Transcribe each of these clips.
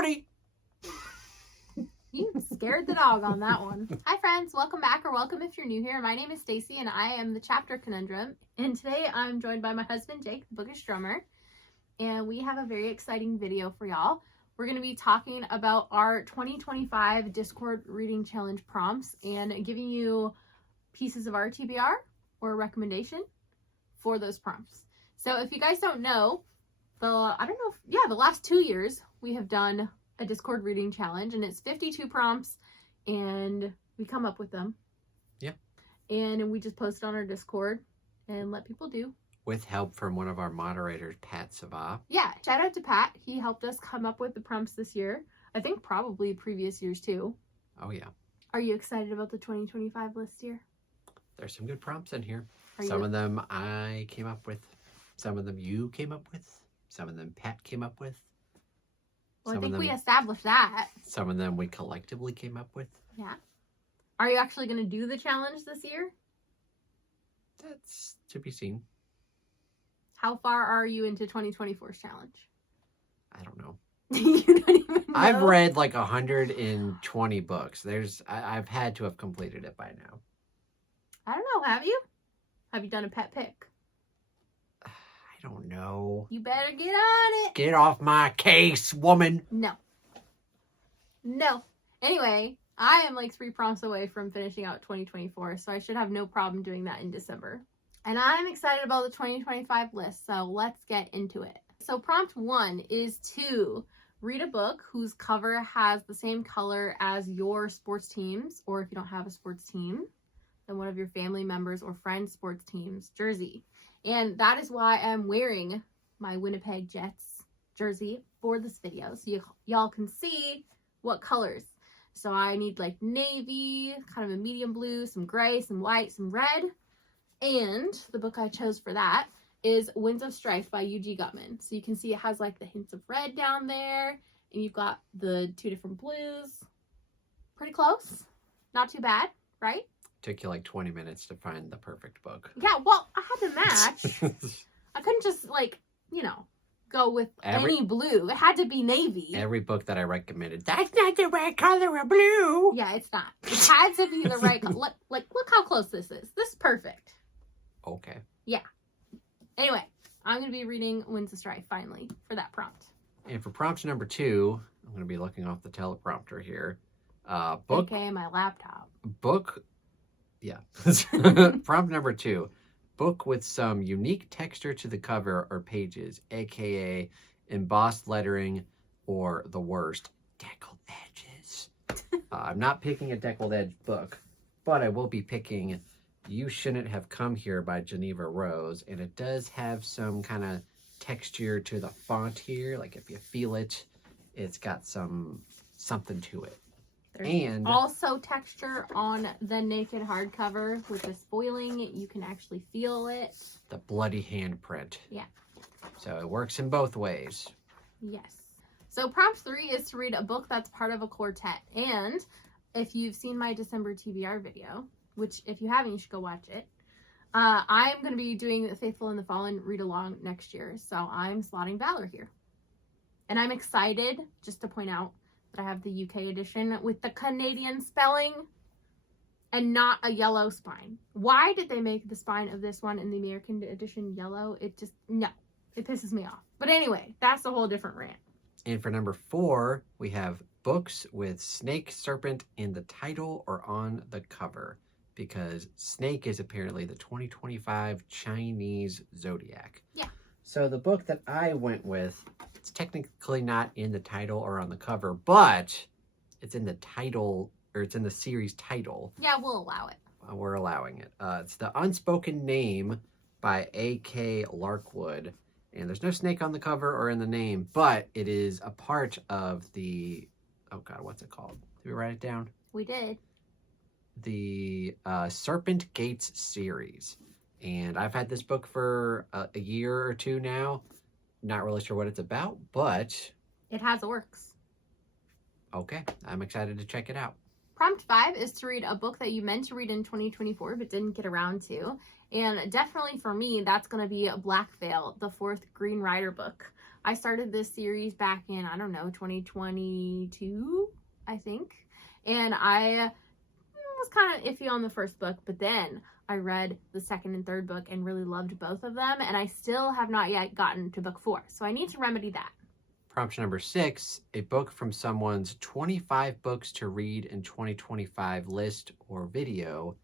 Howdy! You scared the dog on that one. Hi friends, welcome back, or welcome if you're new here. My name is Stacy and I am the Chapter Conundrum. And today I'm joined by my husband Jake, the bookish drummer. And we have a very exciting video for y'all. We're going to be talking about our 2025 Discord Reading Challenge prompts and giving you pieces of our TBR or a recommendation for those prompts. So if you guys don't know, the last 2 years we have done a Discord reading challenge, and it's 52 prompts, and we come up with them. Yeah. And we just post on our Discord and let people do. With help from one of our moderators, Pat Sava. Yeah, shout out to Pat. He helped us come up with the prompts this year. I think probably previous years too. Oh, yeah. Are you excited about the 2025 list here? There's some good prompts in here. Are Some you? of them I came up with. Some of them you came up with. Some of them Pat came up with. Well, Some I of think we them- established that. Some of them we collectively came up with. Yeah. Are you actually going to do the challenge this year? That's to be seen. How far are you into 2024's challenge? I don't know. You don't even know. I've read like 120 books. I've had to have completed it by now. I don't know. Have you? Have you done a pet pick? I don't know. You better get on it. Get off my case, woman. No. Anyway, I am like 3 prompts away from finishing out 2024, so I should have no problem doing that in December. And I'm excited about the 2025 list, so let's get into it. So prompt 1 is to read a book whose cover has the same color as your sports team's, or if you don't have a sports team, then one of your family members or friends' sports team's jersey. And that is why I'm wearing my Winnipeg Jets jersey for this video, so y'all can see what colors. So I need like navy, kind of a medium blue, some gray, some white, some red. And the book I chose for that is Winds of Strife by U.G. Gutman. So you can see it has like the hints of red down there, and you've got the 2 different blues. Pretty close. Not too bad, right? Took you like 20 minutes to find the perfect book. Yeah, well, I had to match. I couldn't just go with any blue. It had to be navy. Every book that I recommended, that's not the right color of blue. Yeah, it's not. It had to be the right color. Look how close this is. This is perfect. Okay. Yeah. Anyway, I'm going to be reading Winds of Strife finally for that prompt. And for prompt number 2, I'm going to be looking off the teleprompter here. Book. Okay, my laptop. Book. Yeah. Prompt number 2. Book with some unique texture to the cover or pages, aka embossed lettering, or the worst, deckled edges. I'm not picking a deckled edge book, but I will be picking You Shouldn't Have Come Here by Geneva Rose, and it does have some kind of texture to the font here. Like if you feel it, it's got something to it. There's also texture on the naked hardcover with the spoiling. You can actually feel it. The bloody handprint. Yeah. So it works in both ways. Yes. So prompt 3 is to read a book that's part of a quartet. And if you've seen my December TBR video, which if you haven't, you should go watch it. I'm going to be doing The Faithful and the Fallen read along next year. So I'm slotting Valor here. And I'm excited, just to point out, that I have the UK edition with the Canadian spelling and not a yellow spine. Why did they make the spine of this one in the American edition yellow? It pisses me off. But anyway, that's a whole different rant. And for number 4, we have books with snake, serpent in the title or on the cover, because snake is apparently the 2025 Chinese zodiac. Yeah. So the book that I went with, it's technically not in the title or on the cover, but it's in the title, or it's in the series title. Yeah, we'll allow it. We're allowing it. It's The Unspoken Name by A.K. Larkwood. And there's no snake on the cover or in the name, but it is a part of the, oh God, what's it called? Did we write it down? We did. The Serpent Gates series. And I've had this book for a year or 2 now. Not really sure what it's about, but It has works. okay, I'm excited to check it out. Prompt 5 is to read a book that you meant to read in 2024 but didn't get around to. And definitely for me, that's going to be Black Veil, the 4th Green Rider book I started this series back in, I don't know, 2022, I think. And I was kind of iffy on the first book, but then I read the second and third book and really loved both of them. And I still have not yet gotten to book 4. So I need to remedy that. Prompt number 6, a book from someone's 25 books to read in 2025 list or video.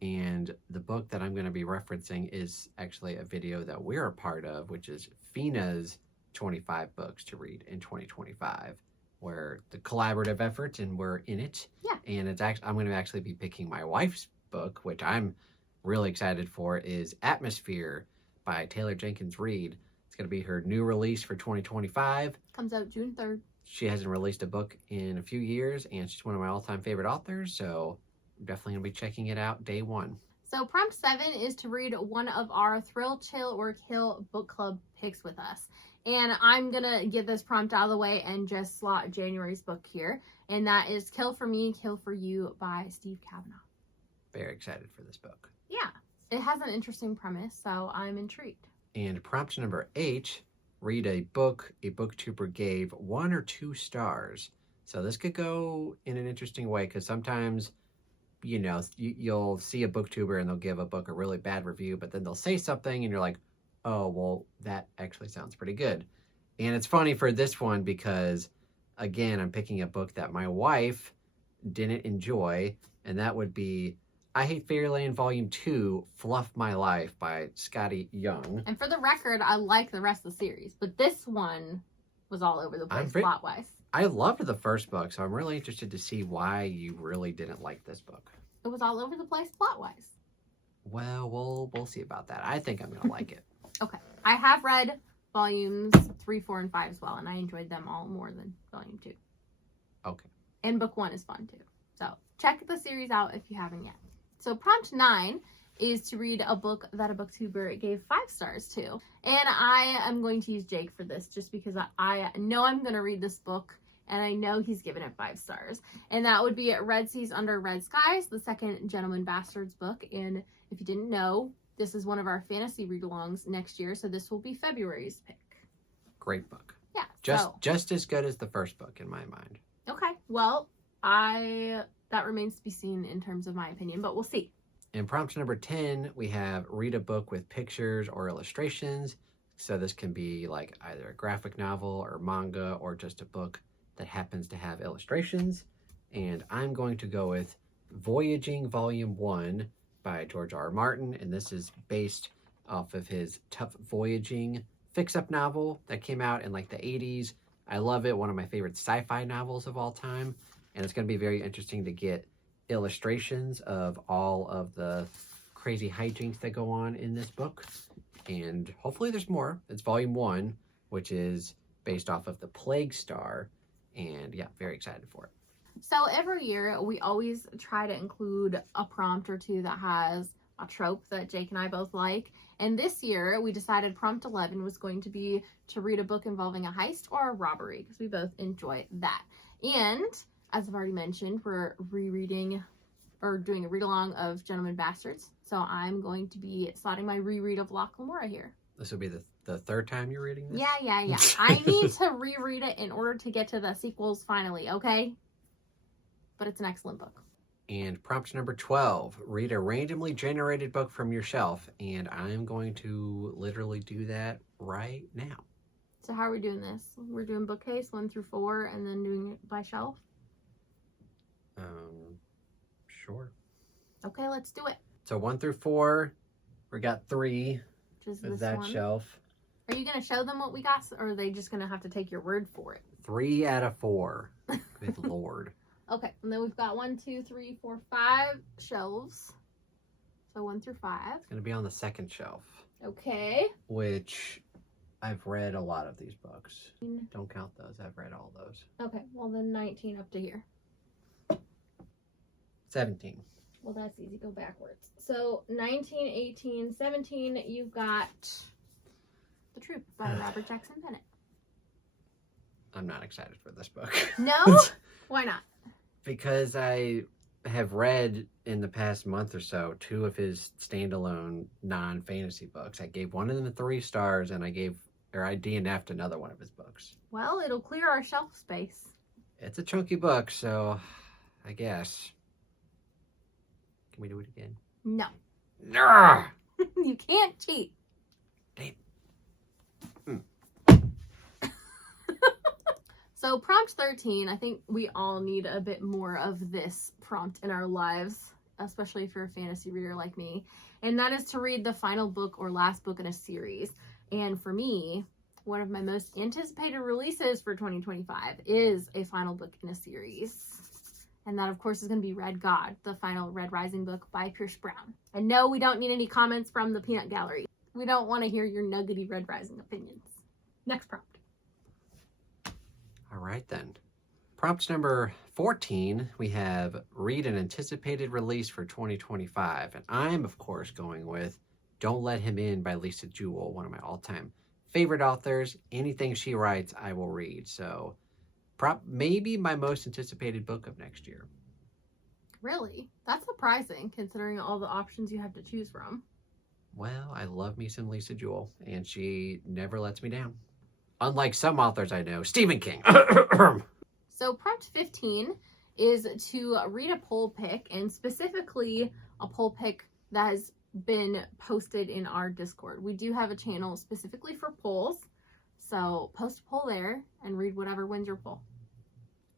And the book that I'm going to be referencing is actually a video that we're a part of, which is Fina's 25 books to read in 2025, where the collaborative effort and we're in it. Yeah. And it's actually, I'm going to actually be picking my wife's book, which I'm really excited for, is Atmosphere by Taylor Jenkins Reid. It's going to be her new release for 2025. Comes out June 3rd. She hasn't released a book in a few years, and she's one of my all-time favorite authors, so I'm definitely going to be checking it out day 1. So prompt 7 is to read one of our Thrill, Chill, or Kill book club picks with us. And I'm going to get this prompt out of the way and just slot January's book here. And that is Kill for Me, Kill for You by Steve Kavanaugh. Very excited for this book. Yeah, it has an interesting premise, so I'm intrigued. And prompt number 8, read a book a booktuber gave 1 or 2 stars. So this could go in an interesting way, because sometimes, you know, you'll see a booktuber and they'll give a book a really bad review, but then they'll say something and you're like, oh, well, that actually sounds pretty good. And it's funny for this one because, again, I'm picking a book that my wife didn't enjoy, and that would be I Hate Fairyland Volume 2, Fluff My Life by Scotty Young. And for the record, I like the rest of the series, but this one was all over the place plot-wise. I loved the first book, so I'm really interested to see why you really didn't like this book. It was all over the place plot-wise. Well, we'll see about that. I think I'm going to like it. Okay. I have read volumes 3, 4, and 5 as well, and I enjoyed them all more than volume 2. Okay. And book 1 is fun, too. So check the series out if you haven't yet. So prompt 9 is to read a book that a booktuber gave 5 stars to. And I am going to use Jake for this just because I know I'm going to read this book and I know he's given it 5 stars. And that would be Red Seas Under Red Skies, the second Gentleman Bastards book. And if you didn't know, this is one of our fantasy read-alongs next year, so this will be February's pick. Great book. Yeah. Just as good as the first book in my mind. Okay. Well, that remains to be seen in terms of my opinion, but we'll see. In prompt number 10, we have read a book with pictures or illustrations. So this can be like either a graphic novel or manga or just a book that happens to have illustrations. And I'm going to go with Voyaging Volume 1 by George R. R. Martin. And this is based off of his Tough Voyaging fix-up novel that came out in like the 80s. I love it. One of my favorite sci-fi novels of all time. And it's going to be very interesting to get illustrations of all of the crazy hijinks that go on in this book. And hopefully there's more. It's volume 1, which is based off of The Plague Star. And yeah, very excited for it. So every year we always try to include a prompt or 2 that has a trope that Jake and I both like. And this year we decided prompt 11 was going to be to read a book involving a heist or a robbery because we both enjoy that. And as I've already mentioned, we're rereading or doing a read-along of Gentleman Bastards. So I'm going to be slotting my reread of Loch Lamora here. This will be the third time you're reading this? Yeah. I need to reread it in order to get to the sequels finally, okay? But it's an excellent book. And prompt number 12, read a randomly generated book from your shelf. And I'm going to literally do that right now. So how are we doing this? We're doing bookcase 1 through 4 and then doing it by shelf? Sure. Okay, let's do it. So 1 through 4, we got 3 Just with this that one. shelf. Are you going to show them what we got, or are they just going to have to take your word for it? 3 out of 4. Good Lord. Okay, and then we've got 1, 2, 3, 4, 5 shelves. So 1 through 5. It's going to be on the second shelf. Okay. Which I've read a lot of these books. Don't count those. I've read all those. Okay, well then 19 up to here. 17. Well, that's easy. Go backwards. So 19, 18, 17, you've got The Troop by Robert Jackson Bennett. I'm not excited for this book. No? Why not? Because I have read in the past month or so 2 of his standalone non-fantasy books. I gave one of them 3 stars, and I gave or I DNF'd another one of his books. Well, it'll clear our shelf space. It's a chunky book, so I guess. Can we do it again? No. Nah! You can't cheat. Damn. So prompt 13, I think we all need a bit more of this prompt in our lives, especially if you're a fantasy reader like me. And that is to read the final book or last book in a series. And for me, one of my most anticipated releases for 2025 is a final book in a series. And that, of course, is going to be Red God, the final Red Rising book by Pierce Brown. And no, we don't need any comments from the peanut gallery. We don't want to hear your nuggety Red Rising opinions. Next prompt. All right, then. Prompt number 14, we have read an anticipated release for 2025. And I'm, of course, going with Don't Let Him In by Lisa Jewell, one of my all-time favorite authors. Anything she writes, I will read. So maybe my most anticipated book of next year. Really? That's surprising, considering all the options you have to choose from. Well, I love me some Lisa Jewell, and she never lets me down. Unlike some authors I know, Stephen King. So prompt 15 is to read a poll pick, and specifically a poll pick that has been posted in our Discord. We do have a channel specifically for polls, so post a poll there and read whatever wins your poll.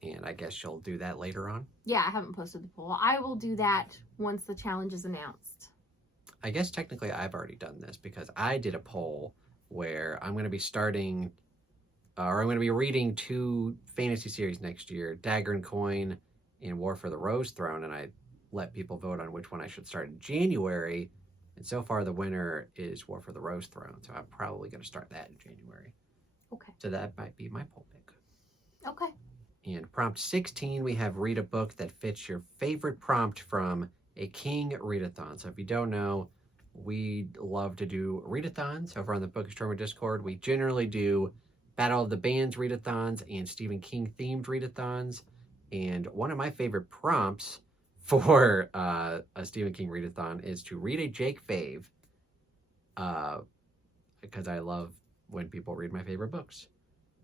And I guess you'll do that later on? Yeah, I haven't posted the poll. I will do that once the challenge is announced. I guess technically I've already done this because I did a poll where I'm going to be starting, or I'm going to be reading 2 fantasy series next year, Dagger and Coin and War for the Rose Throne, and I let people vote on which one I should start in January. And so far the winner is War for the Rose Throne, so I'm probably going to start that in January. Okay. So that might be my poll pick. Okay. And prompt 16, we have read a book that fits your favorite prompt from a King readathon. So if you don't know, we love to do readathons over on the Bookastromer Discord. We generally do Battle of the Bands readathons and Stephen King themed readathons. And one of my favorite prompts for a Stephen King readathon is to read a Jake fave, because I love when people read my favorite books.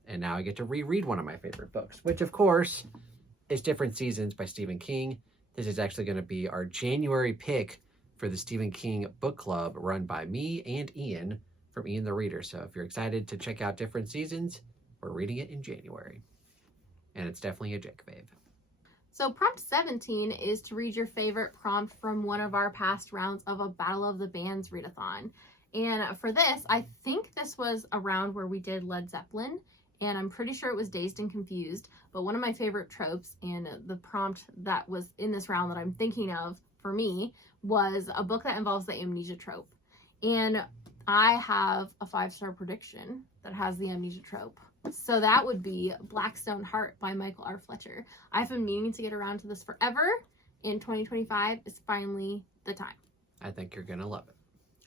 And now I get to reread one of my favorite books, which of course is Different Seasons by Stephen King. This is actually going to be our January pick for the Stephen King book club run by me and Ian from Ian the Reader. So if you're excited to check out Different Seasons, we're reading it in January. And it's definitely a Jake fave. So prompt 17 is to read your favorite prompt from one of our past rounds of a Battle of the Bands readathon. And for this, I think this was a round where we did Led Zeppelin, and I'm pretty sure it was Dazed and Confused. But one of my favorite tropes and the prompt that was in this round that I'm thinking of for me was a book that involves the amnesia trope. And I have a 5-star prediction that has the amnesia trope. So that would be Blackstone Heart by Michael R. Fletcher. I've been meaning to get around to this forever, and 2025 is finally the time. I think you're going to love it.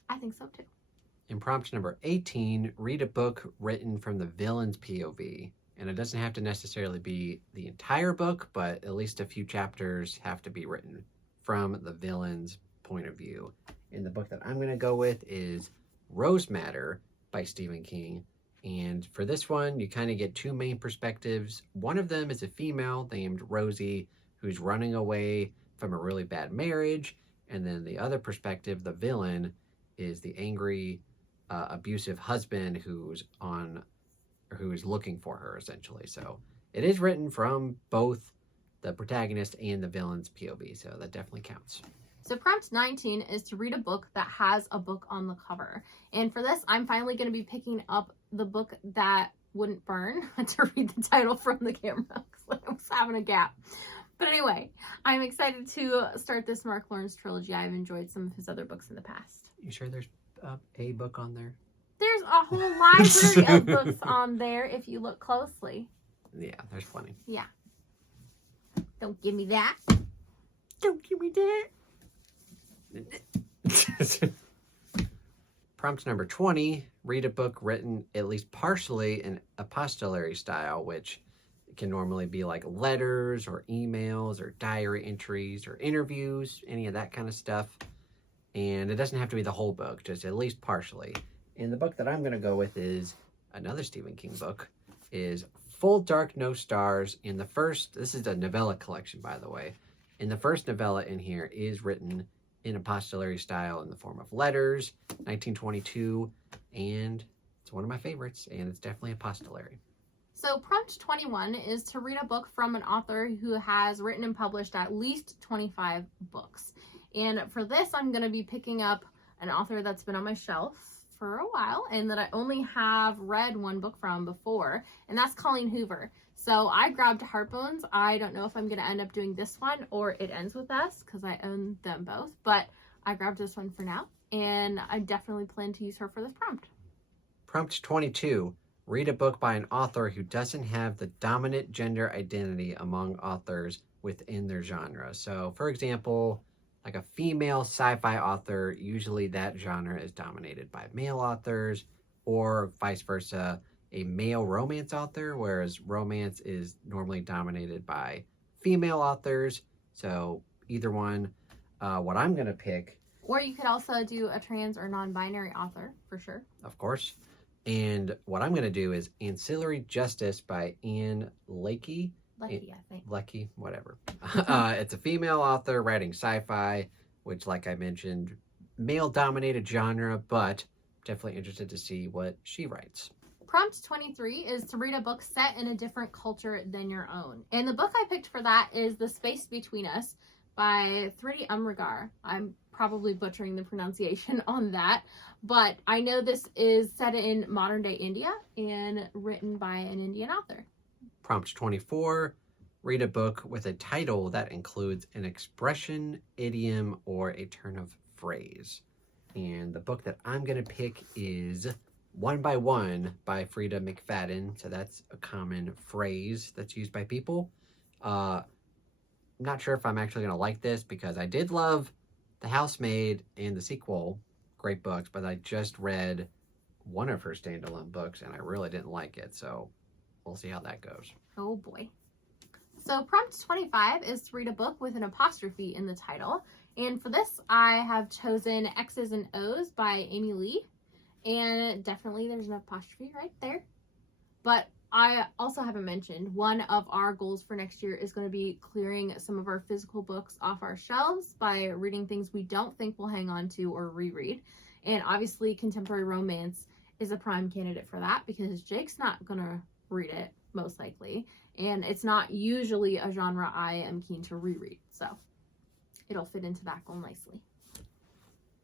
I think so too. In prompt number 18, read a book written from the villain's POV. And it doesn't have to necessarily be the entire book, but at least a few chapters have to be written from the villain's point of view. And the book that I'm going to go with is Rose Matter by Stephen King. And for this one, you kind of get 2 main perspectives. One of them is a female named Rosie who's running away from a really bad marriage. And then the other perspective, the villain, is the angry, abusive husband who is looking for her, essentially. So it is written from both the protagonist and the villain's POV, so that definitely counts. So prompt 19 is to read a book that has a book on the cover. And for this, I'm finally going to be picking up the book that wouldn't burn to read the title from the camera because I was having a gap. But anyway, I'm excited to start this Mark Lawrence trilogy. I've enjoyed some of his other books in the past. You sure there's a book on there? There's a whole library of books on there if you look closely. Yeah, there's plenty. Yeah. Don't give me that. Don't give me that. Prompt number 20, read a book written at least partially in epistolary style, which can normally be like letters or emails or diary entries or interviews, any of that kind of stuff. And it doesn't have to be the whole book, just at least partially. And the book that I'm going to go with is another Stephen King book, is Full Dark No Stars. In the first, this is a novella collection, by the way. And the first novella in here is written in epistolary style in the form of letters, 1922, and it's one of my favorites, and it's definitely epistolary. So prompt 21 is to read a book from an author who has written and published at least 25 books. And for this, I'm going to be picking up an author that's been on my shelf for a while and that I only have read one book from before, and that's Colleen Hoover. So I grabbed Heartbones. I don't know if I'm going to end up doing this one or It Ends With Us because I own them both, but I grabbed this one for now, and I definitely plan to use her for this prompt. Prompt 22. Read a book by an author who doesn't have the dominant gender identity among authors within their genre. So, for example, like a female sci-fi author, usually that genre is dominated by male authors, or vice versa, a male romance author, whereas romance is normally dominated by female authors. So either one. What I'm going to pick... Or you could also do a trans or non-binary author, for sure. Of course. And what I'm going to do is Ancillary Justice by Anne Leckie. Lucky, I think. Leckie, whatever. It's a female author writing sci-fi, which, like I mentioned, male-dominated genre, but definitely interested to see what she writes. Prompt 23 is to read a book set in a different culture than your own. And the book I picked for that is The Space Between Us by Thridi Umrigar. I'm probably butchering the pronunciation on that, but I know this is set in modern day India and written by an Indian author. Prompt 24, read a book with a title that includes an expression, idiom, or a turn of phrase. And the book that I'm going to pick is One by One by Frida McFadden. So that's a common phrase that's used by people. I'm not sure if I'm actually going to like this because I did love The Housemaid and the sequel, great books, but I just read one of her standalone books and I really didn't like it. So we'll see how that goes. Oh boy. So prompt 25 is to read a book with an apostrophe in the title. And for this, I have chosen X's and O's by Amy Lee. And definitely there's an apostrophe right there. But I also haven't mentioned one of our goals for next year is going to be clearing some of our physical books off our shelves by reading things we don't think we'll hang on to or reread. And obviously contemporary romance is a prime candidate for that because Jake's not going to read it, most likely. And it's not usually a genre I am keen to reread. So it'll fit into that goal nicely.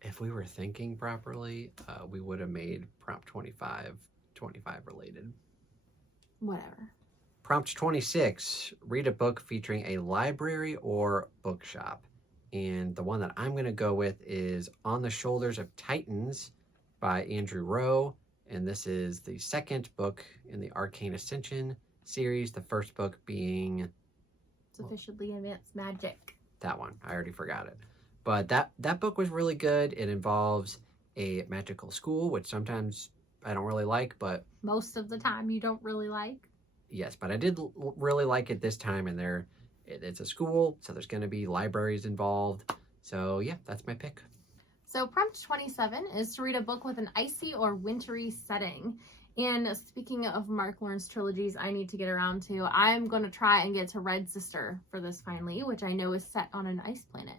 If we were thinking properly, we would have made prompt 25 related. Whatever. Prompt 26, read a book featuring a library or bookshop. And the one that I'm going to go with is On the Shoulders of Titans by Andrew Rowe. And this is the second book in the Arcane Ascension series. The first book being... Sufficiently Advanced Magic. That one. I already forgot it. But that book was really good. It involves a magical school, which sometimes I don't really like, but... Most of the time you don't really like. Yes, but I did really like it this time, and it's a school, so there's going to be libraries involved. So yeah, that's my pick. So prompt 27 is to read a book with an icy or wintry setting. And speaking of Mark Lawrence trilogies I need to get around to, I'm going to try and get to Red Sister for this finally, which I know is set on an ice planet.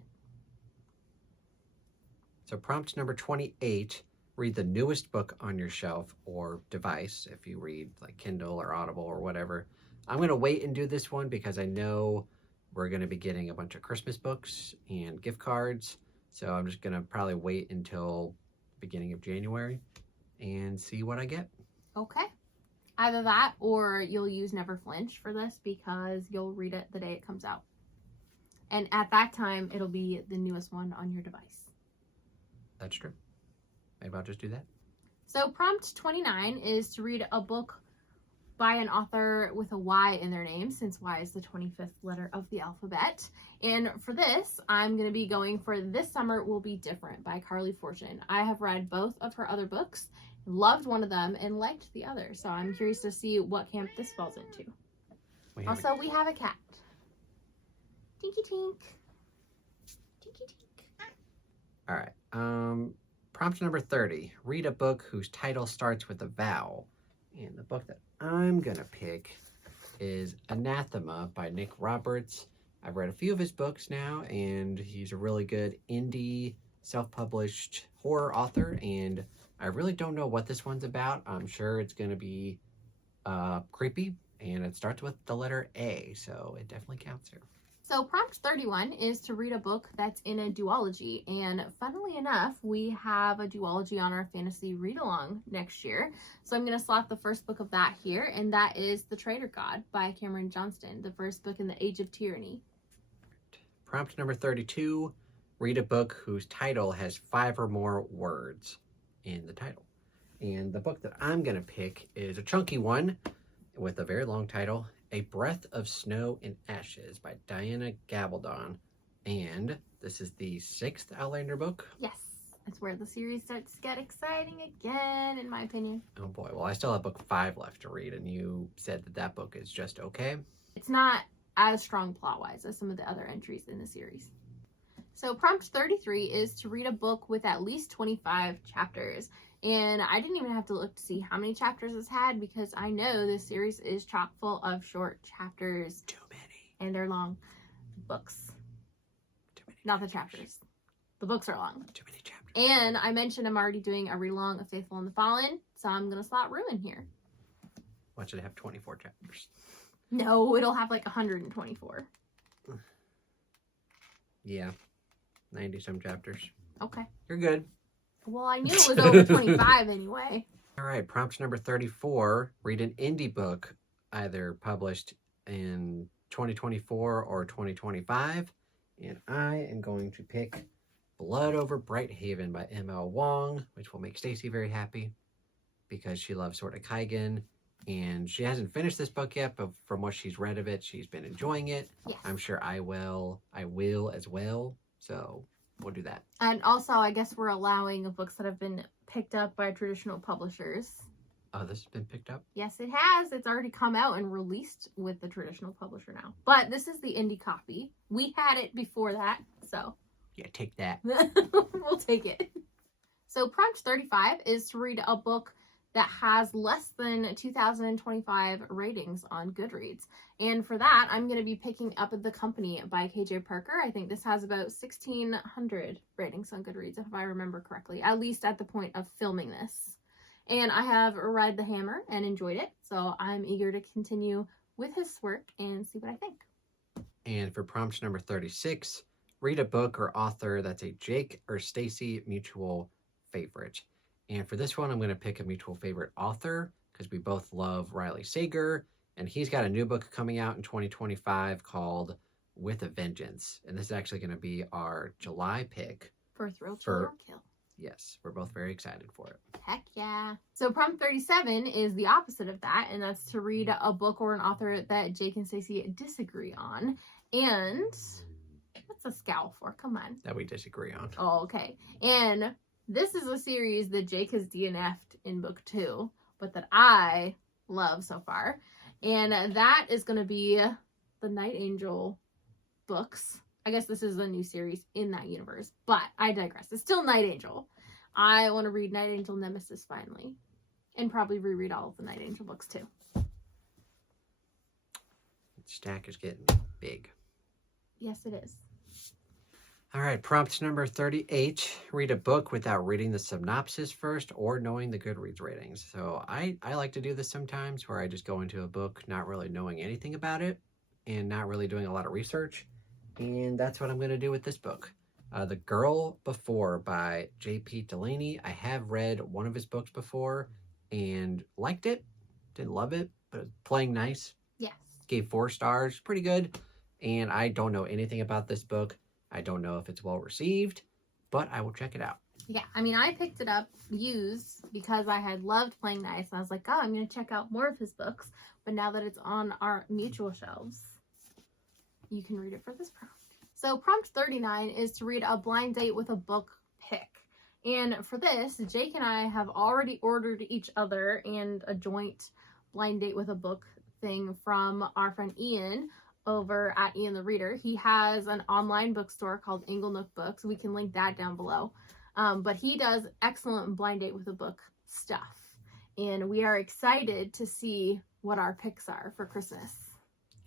So prompt number 28, read the newest book on your shelf or device if you read like Kindle or Audible or whatever. I'm going to wait and do this one because I know we're going to be getting a bunch of Christmas books and gift cards. So I'm just going to probably wait until beginning of January and see what I get. Okay. Either that or you'll use Never Flinch for this because you'll read it the day it comes out. And at that time, it'll be the newest one on your device. That's true. Maybe I'll just do that. So prompt 29 is to read a book by an author with a Y in their name, since Y is the 25th letter of the alphabet. And for this, I'm going to be going for This Summer Will Be Different by Carly Fortune. I have read both of her other books, loved one of them, and liked the other. So I'm curious to see what camp this falls into. We have a cat. Tinky tink. Tinky tink. All right. Prompt number 30. Read a book whose title starts with a vowel. And the book that I'm going to pick is Anathema by Nick Roberts. I've read a few of his books now, and he's a really good indie, self-published horror author, and I really don't know what this one's about. I'm sure it's going to be creepy, and it starts with the letter A, so it definitely counts here. So prompt 31 is to read a book that's in a duology, and funnily enough, we have a duology on our fantasy read-along next year. So I'm going to slot the first book of that here, and that is The Traitor God by Cameron Johnston, the first book in the Age of Tyranny. Prompt number 32, read a book whose title has 5 or more words in the title. And the book that I'm going to pick is a chunky one with a very long title, A Breath of Snow and Ashes by Diana Gabaldon. And this is the 6th Outlander book. Yes, that's where the series starts to get exciting again, in my opinion. Oh boy, well I still have book 5 left to read, and you said that that book is just okay. It's not as strong plot-wise as some of the other entries in the series. So prompt 33 is to read a book with at least 25 chapters. And I didn't even have to look to see how many chapters this had, because I know this series is chock full of short chapters. Too many. And they're long books. Too many. Not the chapters. The books are long. Too many chapters. And I mentioned I'm already doing a read-along of Faithful and the Fallen, so I'm going to slot Ruin here. Why should it have 24 chapters? No, it'll have like 124. Yeah, 90 some chapters. Okay. You're good. Well, I knew it was over 25 anyway. All right, prompt number 34. Read an indie book, either published in 2024 or 2025. And I am going to pick Blood Over Brighthaven by M.L. Wong, which will make Stacy very happy because she loves Sword of Kaigen. And she hasn't finished this book yet, but from what she's read of it, she's been enjoying it. Yes. I'm sure I will as well. So we'll do that. And also, I guess we're allowing books that have been picked up by traditional publishers. Oh, this has been picked up? Yes, it has. It's already come out and released with the traditional publisher now. But this is the indie copy. We had it before that, so. Yeah, take that. We'll take it. So prompt 35 is to read a book that has less than 2,025 ratings on Goodreads. And for that, I'm going to be picking up The Company by KJ Parker. I think this has about 1,600 ratings on Goodreads, if I remember correctly, at least at the point of filming this. And I have read The Hammer and enjoyed it, so I'm eager to continue with his work and see what I think. And for prompt number 36, read a book or author that's a Jake or Stacy mutual favorite. And for this one, I'm going to pick a mutual favorite author because we both love Riley Sager. And he's got a new book coming out in 2025 called With a Vengeance. And this is actually going to be our July pick. For Thrill to Kill. Yes, we're both very excited for it. Heck yeah. So prompt 37 is the opposite of that, and that's to read a book or an author that Jake and Stacey disagree on. And what's a scowl for? Come on. That we disagree on. Oh, okay. And this is a series that Jake has DNF'd in book 2, but that I love so far. And that is going to be the Night Angel books. I guess this is a new series in that universe, but I digress. It's still Night Angel. I want to read Night Angel Nemesis finally, and probably reread all of the Night Angel books too. The stack is getting big. Yes, it is. All right, prompt number 38. Read a book without reading the synopsis first or knowing the Goodreads ratings. So I like to do this sometimes where I just go into a book not really knowing anything about it and not really doing a lot of research. And that's what I'm going to do with this book. The Girl Before by J.P. Delaney. I have read one of his books before and liked it. Didn't love it, but playing nice. Yes. Gave 4 stars. Pretty good. And I don't know anything about this book. I don't know if it's well received, but I will check it out. Yeah, I mean, I picked it up used because I had loved playing nice. And I was like, oh, I'm going to check out more of his books. But now that it's on our mutual shelves, you can read it for this prompt. So prompt 39 is to read a blind date with a book pick. And for this, Jake and I have already ordered each other and a joint blind date with a book thing from our friend Ian over at Ian the Reader. He has an online bookstore called Inglenook Books. We can link that down below. But he does excellent blind date with a book stuff. And we are excited to see what our picks are for Christmas.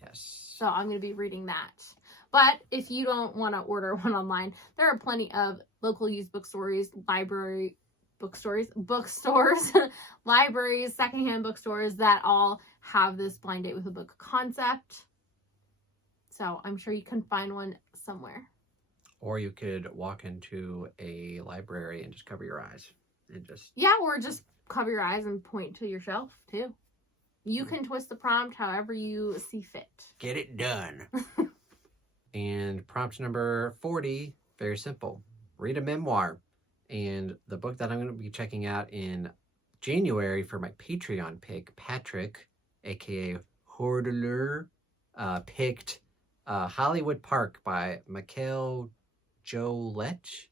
Yes. So I'm going to be reading that. But if you don't want to order one online, there are plenty of local used bookstores, bookstores, libraries, secondhand bookstores that all have this blind date with a book concept. So I'm sure you can find one somewhere. Or you could walk into a library and just cover your eyes and just... Yeah, or just cover your eyes and point to your shelf too. You can twist the prompt however you see fit. Get it done. And prompt number 40, very simple. Read a memoir. And the book that I'm going to be checking out in January for my Patreon pick, Patrick, aka Hordler, picked Hollywood Park by Mikhail Jolech.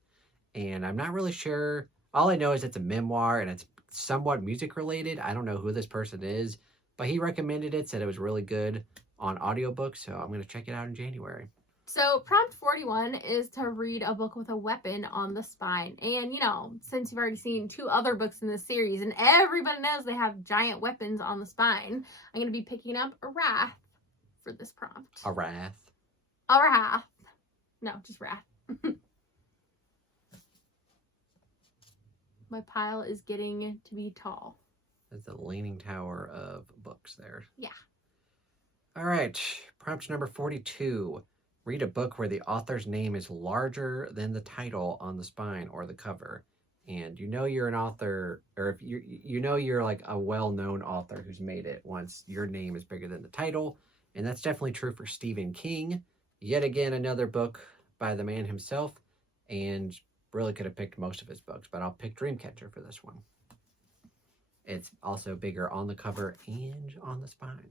And I'm not really sure. All I know is it's a memoir and it's somewhat music related. I don't know who this person is, but he recommended it, said it was really good on audiobook. So I'm going to check it out in January. So prompt 41 is to read a book with a weapon on the spine. And, you know, since you've already seen 2 other books in this series and everybody knows they have giant weapons on the spine, I'm going to be picking up a Wrath for this prompt. A Wrath. A Wrath. No, just Wrath. My pile is getting to be tall. That's the leaning tower of books there. Yeah. All right. Prompt number 42. Read a book where the author's name is larger than the title on the spine or the cover. And you know you're an author, or if you know you're like a well-known author who's made it once your name is bigger than the title. And that's definitely true for Stephen King. Yet again, another book by the man himself. And really could have picked most of his books, but I'll pick Dreamcatcher for this one. It's also bigger on the cover and on the spine.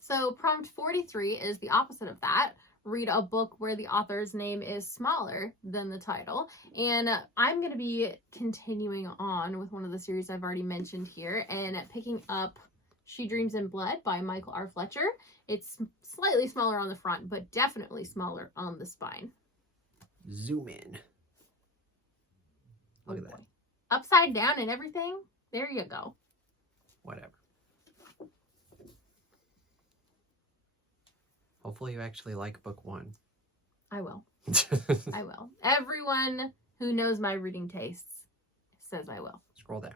So prompt 43 is the opposite of that. Read a book where the author's name is smaller than the title. And I'm going to be continuing on with one of the series I've already mentioned here and picking up She Dreams in Blood by Michael R. Fletcher. It's slightly smaller on the front, but definitely smaller on the spine. Zoom in. Look at that. Upside down and everything. There you go. Whatever. Hopefully you actually like book 1. I will. I will. Everyone who knows my reading tastes says I will. Scroll down.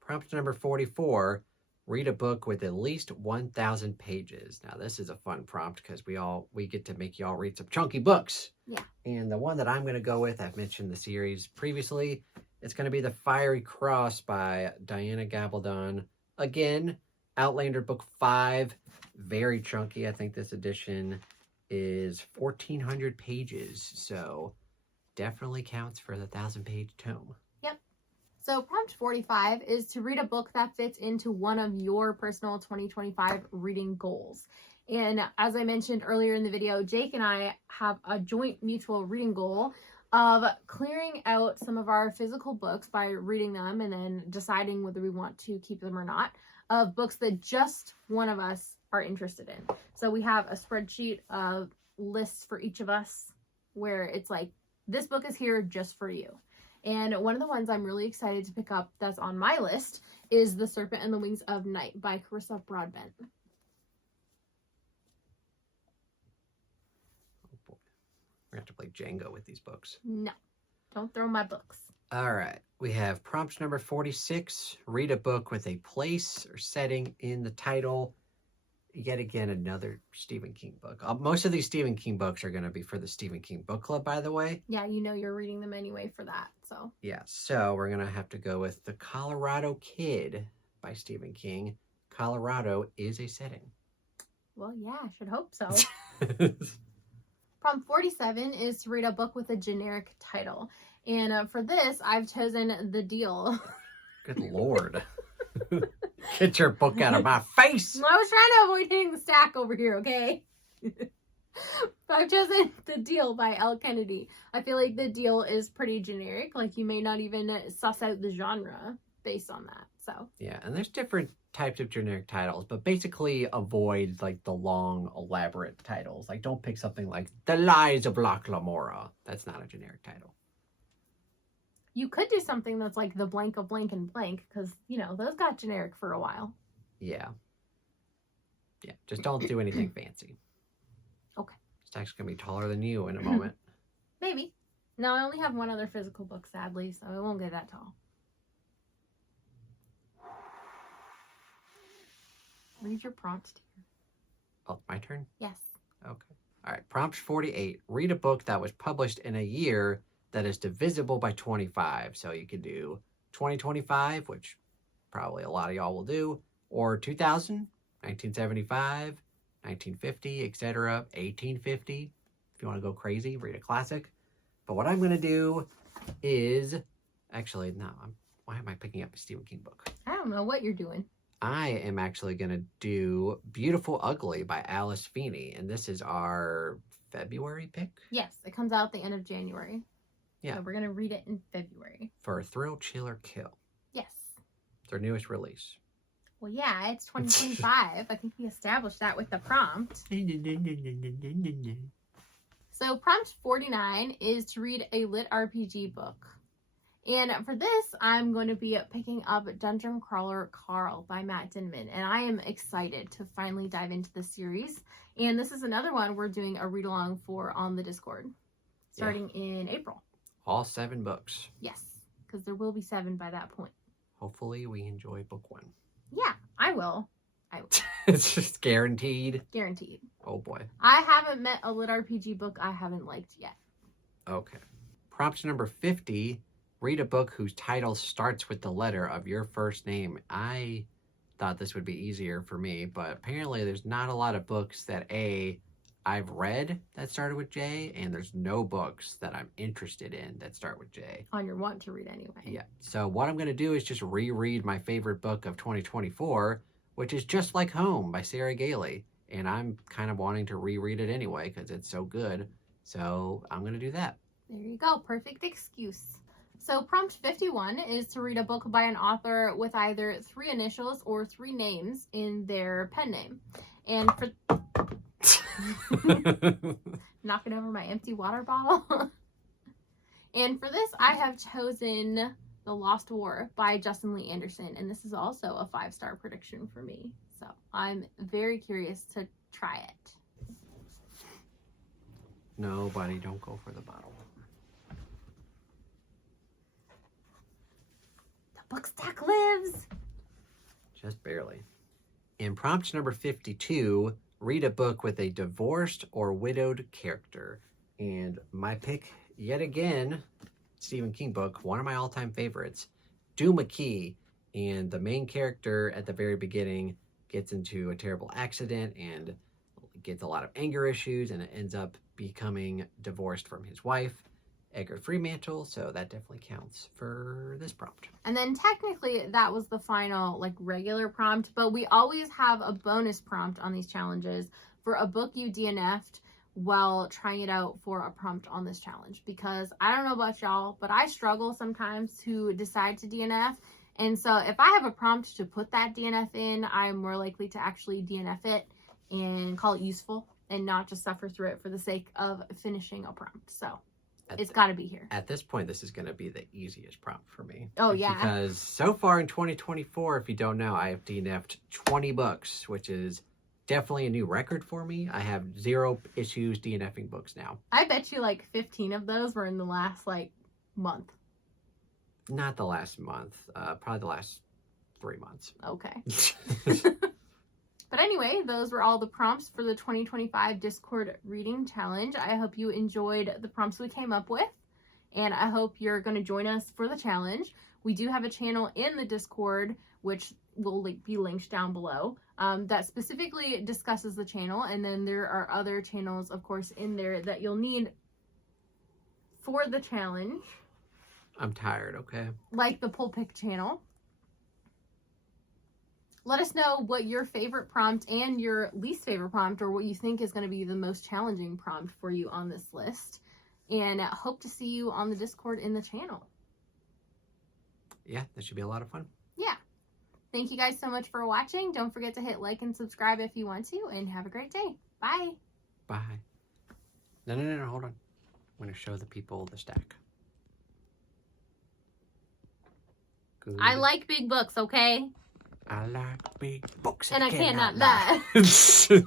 Prompt number 44. Read a book with at least 1,000 pages. Now this is a fun prompt because we get to make y'all read some chunky books. Yeah. And the one that I'm going to go with, I've mentioned the series previously. It's going to be The Fiery Cross by Diana Gabaldon. Again, Outlander book 5. Very chunky. I think this edition is 1,400 pages. So definitely counts for the 1,000-page tome. Yep. So prompt 45 is to read a book that fits into one of your personal 2025 reading goals. And as I mentioned earlier in the video, Jake and I have a joint mutual reading goal of clearing out some of our physical books by reading them and then deciding whether we want to keep them or not, of books that just one of us are interested in. So we have a spreadsheet of lists for each of us where it's like, this book is here just for you. And one of the ones I'm really excited to pick up that's on my list is The Serpent and the Wings of Night by Carissa Broadbent. Oh boy. We're going to have to play Jenga with these books. No, don't throw my books. All right. We have prompt number 46. Read a book with a place or setting in the title. Yet again, another Stephen King book. Most of these Stephen King books are going to be for the Stephen King Book Club, by the way. Yeah, you know you're reading them anyway for that, so. Yeah, so we're going to have to go with The Colorado Kid by Stephen King. Colorado is a setting. Well, yeah, I should hope so. Prompt 47 is to read a book with a generic title. And for this, I've chosen The Deal. Good Lord. Get your book out of my face. I was trying to avoid hitting the stack over here, okay? But I've chosen The Deal by Elle Kennedy. I feel like The Deal is pretty generic. Like, you may not even suss out the genre based on that, so. Yeah, and there's different types of generic titles, but basically avoid, like, the long, elaborate titles. Like, don't pick something like The Lies of Locke Lamora. That's not a generic title. You could do something that's like the blank of blank and blank, because, you know, those got generic for a while. Yeah. Yeah, just don't do anything fancy. Okay. It's actually going to be taller than you in a moment. Maybe. No, I only have one other physical book, sadly, so it won't get that tall. Read your prompts, dear. Oh, my turn? Yes. Okay. All right. Prompt 48. Read a book that was published in a year that is divisible by 25. So you could do 2025, which probably a lot of y'all will do, or 2000, 1975, 1950, etc., 1850. If you want to go crazy, read a classic. But what I'm going to do is, actually, no, why am I picking up a Stephen King book? I don't know what you're doing. I am actually going to do Beautiful Ugly by Alice Feeney, and this is our February pick. Yes, it comes out at the end of January. Yeah. So we're going to read it in February. For Thrill, Chill, or Kill. Yes. It's their newest release. Well, yeah, it's 2025. I think we established that with the prompt. So prompt 49 is to read a lit RPG book. And for this, I'm going to be picking up Dungeon Crawler Carl by Matt Dinman. And I am excited to finally dive into the series. And this is another one we're doing a read-along for on the Discord, starting in April. All 7 books. Yes, because there will be 7 by that point. Hopefully we enjoy book 1. Yeah, I will. It's just guaranteed. Guaranteed. Oh boy. I haven't met a lit RPG book I haven't liked yet. Okay. Prompt number 50. Read a book whose title starts with the letter of your first name. I thought this would be easier for me, but apparently there's not a lot of books that I've read that started with J, and there's no books that I'm interested in that start with J. On your want to read anyway. Yeah. So what I'm going to do is just reread my favorite book of 2024, which is Just Like Home by Sarah Gailey. And I'm kind of wanting to reread it anyway because it's so good. So I'm going to do that. There you go. Perfect excuse. So prompt 51 is to read a book by an author with either 3 initials or 3 names in their pen name. And for knocking over my empty water bottle. And for this, I have chosen The Lost War by Justin Lee Anderson. And this is also a 5-star prediction for me. So I'm very curious to try it. No, buddy, don't go for the bottle. Book stack lives. Just barely. In prompt number 52, read a book with a divorced or widowed character. And my pick, yet again, Stephen King book, one of my all-time favorites, Do McKee. And the main character at the very beginning gets into a terrible accident and gets a lot of anger issues, and it ends up becoming divorced from his wife, Edgar Fremantle, so that definitely counts for this prompt. And then technically that was the final regular prompt, but we always have a bonus prompt on these challenges for a book you DNF'd while trying it out for a prompt on this challenge, because I don't know about y'all, but I struggle sometimes to decide to DNF. And so if I have a prompt to put that DNF in, I'm more likely to actually DNF it and call it useful and not just suffer through it for the sake of finishing a prompt. So it's got to be here. At this point, this is going to be the easiest prompt for me. Oh, yeah. Because so far in 2024, if you don't know, I have DNF'd 20 books, which is definitely a new record for me. I have 0 issues DNFing books now. I bet you 15 of those were in the last month. Not the last month. Probably the last 3 months. Okay. But anyway, those were all the prompts for the 2025 Discord Reading Challenge. I hope you enjoyed the prompts we came up with, and I hope you're going to join us for the challenge. We do have a channel in the Discord, which will be linked down below, that specifically discusses the channel, and then there are other channels, of course, in there that you'll need for the challenge. I'm tired, okay? Like the Pull Pick channel. Let us know what your favorite prompt and your least favorite prompt, or what you think is going to be the most challenging prompt for you on this list. And hope to see you on the Discord in the channel. Yeah, that should be a lot of fun. Yeah. Thank you guys so much for watching. Don't forget to hit like and subscribe if you want to, and have a great day. Bye. Bye. No, hold on. I'm going to show the people the stack. good. I like big books, okay? I like big books. And I cannot lie. lie.